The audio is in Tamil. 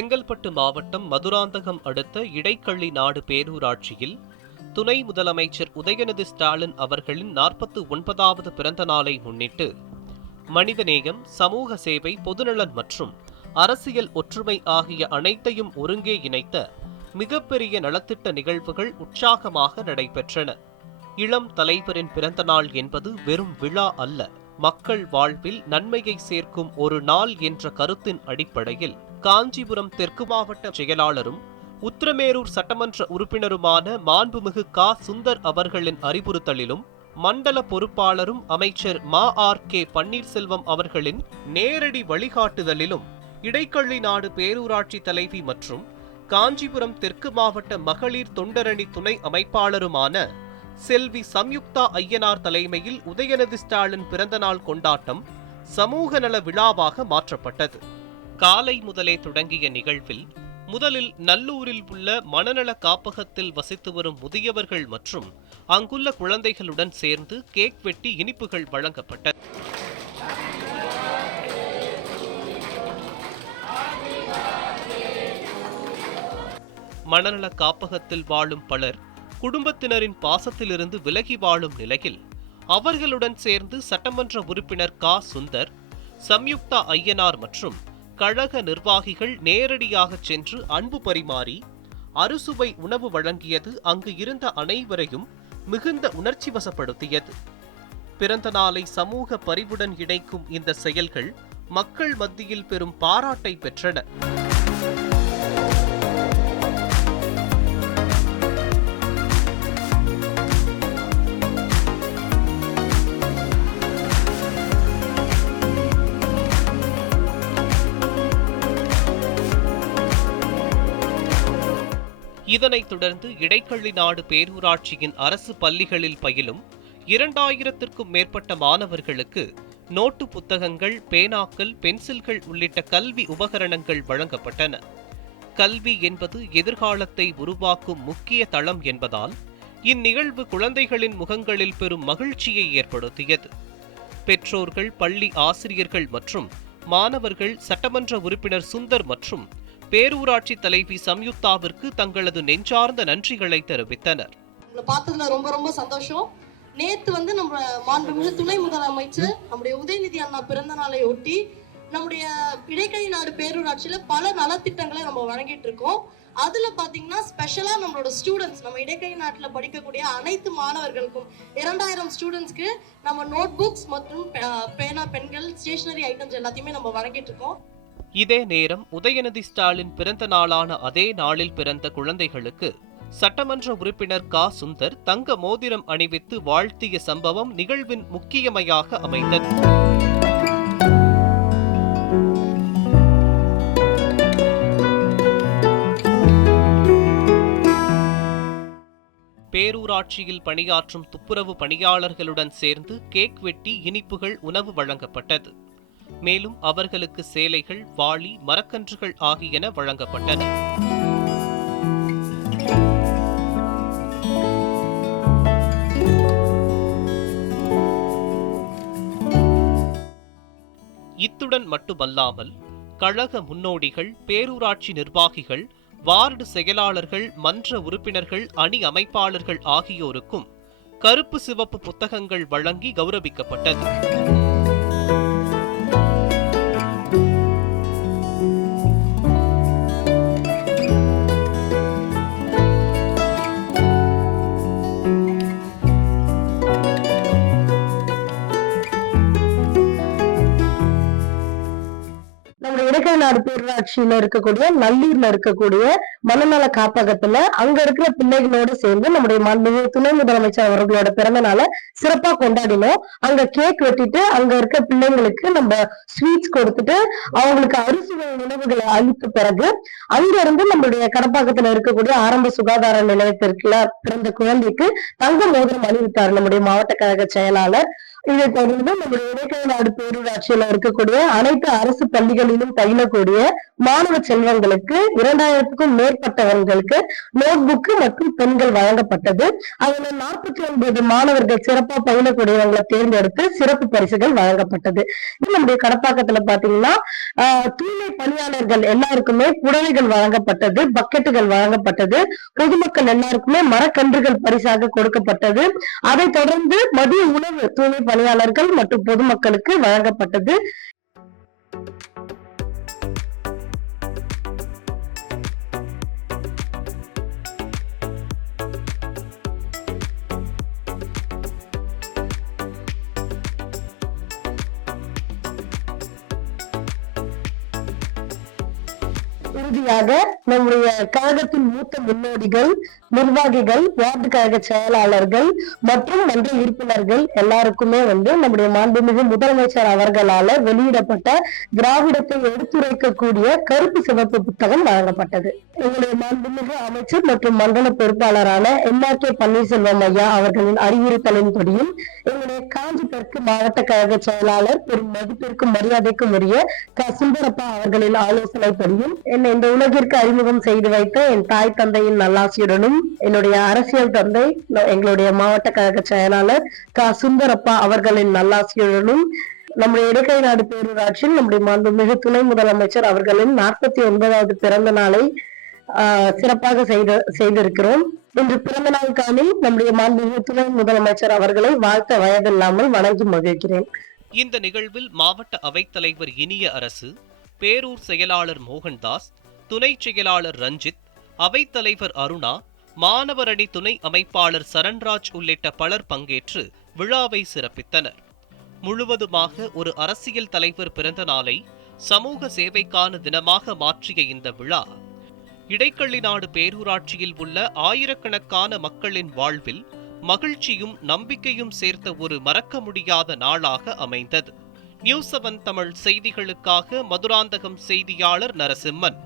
செங்கல்பட்டு மாவட்டம் மதுராந்தகம் அடுத்த இடைக்கள்ளி நாடு பேரூராட்சியில் துணை முதலமைச்சர் உதயநிதி ஸ்டாலின் அவர்களின் 49வது பிறந்த நாளை முன்னிட்டு மனிதநேயம், சமூக சேவை, பொதுநலன் மற்றும் அரசியல் ஒற்றுமை ஆகிய அனைத்தையும் ஒருங்கே இணைத்த மிகப்பெரிய நலத்திட்ட நிகழ்வுகள் உற்சாகமாக நடைபெற்றன. இளம் தலைவரின் பிறந்தநாள் என்பது வெறும் விழா அல்ல, மக்கள் வாழ்வில் நன்மையை சேர்க்கும் ஒரு நாள் என்ற கருத்தின் அடிப்படையில் காஞ்சிபுரம் தெற்கு மாவட்ட செயலாளரும் உத்திரமேரூர் சட்டமன்ற உறுப்பினருமான மாண்புமிகு கா. சுந்தர் அவர்களின் அறிவுறுத்தலிலும் மண்டல பொறுப்பாளரும் அமைச்சர் மா.ஆர்.கே. பன்னீர்செல்வம் அவர்களின் நேரடி வழிகாட்டுதலிலும் இடைக்கள்ளி நாடு பேரூராட்சி தலைவி மற்றும் காஞ்சிபுரம் தெற்கு மாவட்ட மகளிர் தொண்டரணி துணை அமைப்பாளருமான செல்வி சம்யுக்தா ஐயனார் தலைமையில் உதயநிதி ஸ்டாலின் பிறந்தநாள் கொண்டாட்டம் சமூக நல விழாவாக மாற்றப்பட்டது. காலை முதலே தொடங்கிய நிகழ்வில் முதலில் நல்லூரில் உள்ள மனநல காப்பகத்தில் வசித்து வரும் முதியவர்கள் மற்றும் அங்குள்ள குழந்தைகளுடன் சேர்ந்து கேக் வெட்டி இனிப்புகள் வழங்கப்பட்டது. மனநல காப்பகத்தில் வாழும் பலர் குடும்பத்தினரின் பாசத்திலிருந்து விலகி வாழும் நிலையில் அவர்களுடன் சேர்ந்து சட்டமன்ற உறுப்பினர் கா. சுந்தர், சம்யுக்தா ஐயனார் மற்றும் கழக நிர்வாகிகள் நேரடியாக சென்று அன்பு பரிமாறி அறுசுவை உணவு வழங்கியது அங்கு இருந்த அனைவரையும் மிகுந்த உணர்ச்சி வசப்படுத்தியது. பிறந்த நாளை சமூக பரிவுடன் இணைக்கும் இந்த செயல்கள் மக்கள் மத்தியில் பெரும் பாராட்டை பெற்றன. இதனைத் தொடர்ந்து இடைக்கள்ளி நாடு பேரூராட்சியின் அரசு பள்ளிகளில் பயிலும் 2000க்கும் மேற்பட்ட மாணவர்களுக்கு நோட்டு புத்தகங்கள், பேனாக்கள், பென்சில்கள் உள்ளிட்ட கல்வி உபகரணங்கள் வழங்கப்பட்டன. கல்வி என்பது எதிர்காலத்தை உருவாக்கும் முக்கிய தளம் என்பதால் இந்நிகழ்வு குழந்தைகளின் முகங்களில் பெரும் மகிழ்ச்சியை ஏற்படுத்தியது. பெற்றோர்கள், பள்ளி ஆசிரியர்கள் மற்றும் மாணவர்கள் சட்டமன்ற உறுப்பினர் சுந்தர் மற்றும் பேரூராட்சி தலைவி சம்யுக்தாவிற்கு தங்களது நெஞ்சார்ந்த நன்றிகளை தெரிவித்தனர். பார்த்ததுல ரொம்ப ரொம்ப சந்தோஷம். நேத்து நம்ம மாண்புமிகு துணை முதலமைச்சர் நம்முடைய உதயநிதி அண்ணா பிறந்த நாளை ஒட்டி நம்முடைய இடைக்கள்ளி நாடு பேரூராட்சியில பல நலத்திட்டங்களை நம்ம வழங்கிட்டு இருக்கோம். அதுல பாத்தீங்கன்னா ஸ்பெஷலா நம்மளோட ஸ்டூடெண்ட்ஸ், நம்ம இடைக்கள்ளி நாட்டுல படிக்கக்கூடிய அனைத்து மாணவர்களுக்கும் 2000 ஸ்டூடெண்ட்ஸ்க்கு நம்ம நோட் புக்ஸ் மற்றும் பேனா, பென்கள், ஸ்டேஷனரி ஐட்டம்ஸ் எல்லாத்தையுமே நம்ம வழங்கிட்டு இருக்கோம். இதே நேரம் உதயநிதி ஸ்டாலின் பிறந்த நாளான அதே நாளில் பிறந்த குழந்தைகளுக்கு சட்டமன்ற உறுப்பினர் கா. சுந்தர் தங்க மோதிரம் அணிவித்து வாழ்த்திய சம்பவம் நிகழ்வின் முக்கியமையாக அமைந்தது. பேரூராட்சியில் பணியாற்றும் துப்புரவு பணியாளர்களுடன் சேர்ந்து கேக் வெட்டி இனிப்புகள், உணவு வழங்கப்பட்டது. மேலும் அவர்களுக்கு சேலைகள், வாளி, மரக்கன்றுகள் ஆகியன வழங்கப்பட்டன. இத்துடன் மட்டுமல்லாமல் கழக முன்னோடிகள், பேரூராட்சி நிர்வாகிகள், வார்டு செயலாளர்கள், மன்ற உறுப்பினர்கள், அணி அமைப்பாளர்கள் ஆகியோருக்கும் கருப்பு சிவப்பு புத்தகங்கள் வழங்கி கௌரவிக்கப்பட்டது. இடைக்கள்ளி நாடு பேரூராட்சியில இருக்கக்கூடிய நல்லூர்ல இருக்கக்கூடிய மனநல காப்பகத்துல அங்க இருக்கிற பிள்ளைகளோடு சேர்ந்து நம்முடைய துணை முதலமைச்சர் அவர்களோட பிறந்த நாளை சிறப்பா கொண்டாடினோம். அங்க கேக் வெட்டிட்டு அங்க இருக்க பிள்ளைங்களுக்கு நம்ம ஸ்வீட்ஸ் கொடுத்துட்டு அவங்களுக்கு அறுசுவை உணவுகளை அளித்த பிறகு அங்க இருந்து நம்மளுடைய கடப்பாக்கத்துல இருக்கக்கூடிய ஆரம்ப சுகாதார நிலையத்திற்குள்ள பிறந்த குழந்தைக்கு தங்க மோதிரம் அணிவித்தார் நம்முடைய மாவட்ட கழக செயலாளர். இதை தொடர்ந்து நம்முடைய இடைக்கள்ளி நாடு பேரூராட்சியில இருக்கக்கூடிய அனைத்து அரசு பள்ளிகளிலும் பயிலக்கூடிய மாணவ செல்வங்களுக்கு 2000க்கும் மேற்பட்டவர்களுக்கு நோட் புக் மற்றும் பெண்கள் வழங்கப்பட்டது. அதுல 49 மாணவர்கள் சிறப்பா பயிலக்கூடியவங்களை தேர்ந்தெடுத்து சிறப்பு பரிசுகள் வழங்கப்பட்டது. இது நம்முடைய கடப்பாக்கத்துல பாத்தீங்கன்னா தூய்மை பணியாளர்கள் எல்லாருக்குமே புடவைகள் வழங்கப்பட்டது, பக்கெட்டுகள் வழங்கப்பட்டது, பொதுமக்கள் எல்லாருக்குமே மரக்கன்றுகள் பரிசாக கொடுக்கப்பட்டது. அதை தொடர்ந்து மதிய உணவு தூய்மை பணியாளர்கள் மற்றும் பொதுமக்களுக்கு வழங்கப்பட்டது. இறுதியாக நம்முடைய கழகத்தின் மூத்த முன்னோடிகள், நிர்வாகிகள், வார்டு கழக செயலாளர்கள் மற்றும் மன்ற உறுப்பினர்கள் எல்லாருக்குமே நம்முடைய மாண்புமிகு முதலமைச்சர் அவர்களால வெளியிடப்பட்ட திராவிடத்தை எடுத்துரைக்கக்கூடிய கருப்பு சிவப்பு புத்தகம் வழங்கப்பட்டது. எங்களுடைய மாண்புமிகு அமைச்சர் மற்றும் மண்டல பொறுப்பாளரான எம்.ஆர்.கே. பன்னீர்செல்வம் ஐயா அவர்களின் அறிவுறுத்தலின்படியும் எங்களுடைய காஞ்சி தெற்கு மாவட்ட கழக செயலாளர் பெரும் மதிப்பிற்கும் மரியாதைக்கும் உரிய சுந்தரப்பா அவர்களின் ஆலோசனைப்படியும் என்னை இந்த உலகிற்கு அறிமுகம் செய்து வைத்த என் தாய் தந்தையின் நல்லாசியுடனும் என்னுடைய அரசியல் தந்தை எங்களுடைய மாவட்ட கழக செயலாளர் சுந்தரப்பா அவர்களின் நல்லாசியுடனும் நம்முடைய இடைக்கை நாடு பேரூராட்சியில் நம்முடைய மாண்புமிகு துணை முதலமைச்சர் அவர்களின் 49வது பிறந்த நாளை சிறப்பாக செய்திருக்கிறோம். இன்று பிறந்த நாள் காணில் நம்முடைய மாண்புமிகு துணை முதலமைச்சர் அவர்களை வாழ்த்த வயதில்லாமல் வணங்கி மகிழ்கிறேன். இந்த நிகழ்வில் மாவட்ட அவைத்தலைவர் இனிய அரசு, பேரூர் செயலாளர் மோகன்தாஸ், துணை செயலாளர் ரஞ்சித், அவைத்தலைவர் அருணா, மாணவர் அணி துணை அமைப்பாளர் சரண்ராஜ் உள்ளிட்ட பலர் பங்கேற்று விழாவை சிறப்பித்தனர். முழுவதுமாக ஒரு அரசியல் தலைவர் பிறந்த நாளை சமூக சேவைக்கான தினமாக மாற்றிய இந்த விழா இடைக்கள்ளிநாடு பேரூராட்சியில் உள்ள ஆயிரக்கணக்கான மக்களின் வாழ்வில் மகிழ்ச்சியும் நம்பிக்கையும் சேர்த்த ஒரு மறக்க முடியாத நாளாக அமைந்தது. நியூஸ் 7 தமிழ் செய்திகளுக்காக மதுராந்தகம் செய்தியாளர் நரசிம்மன்.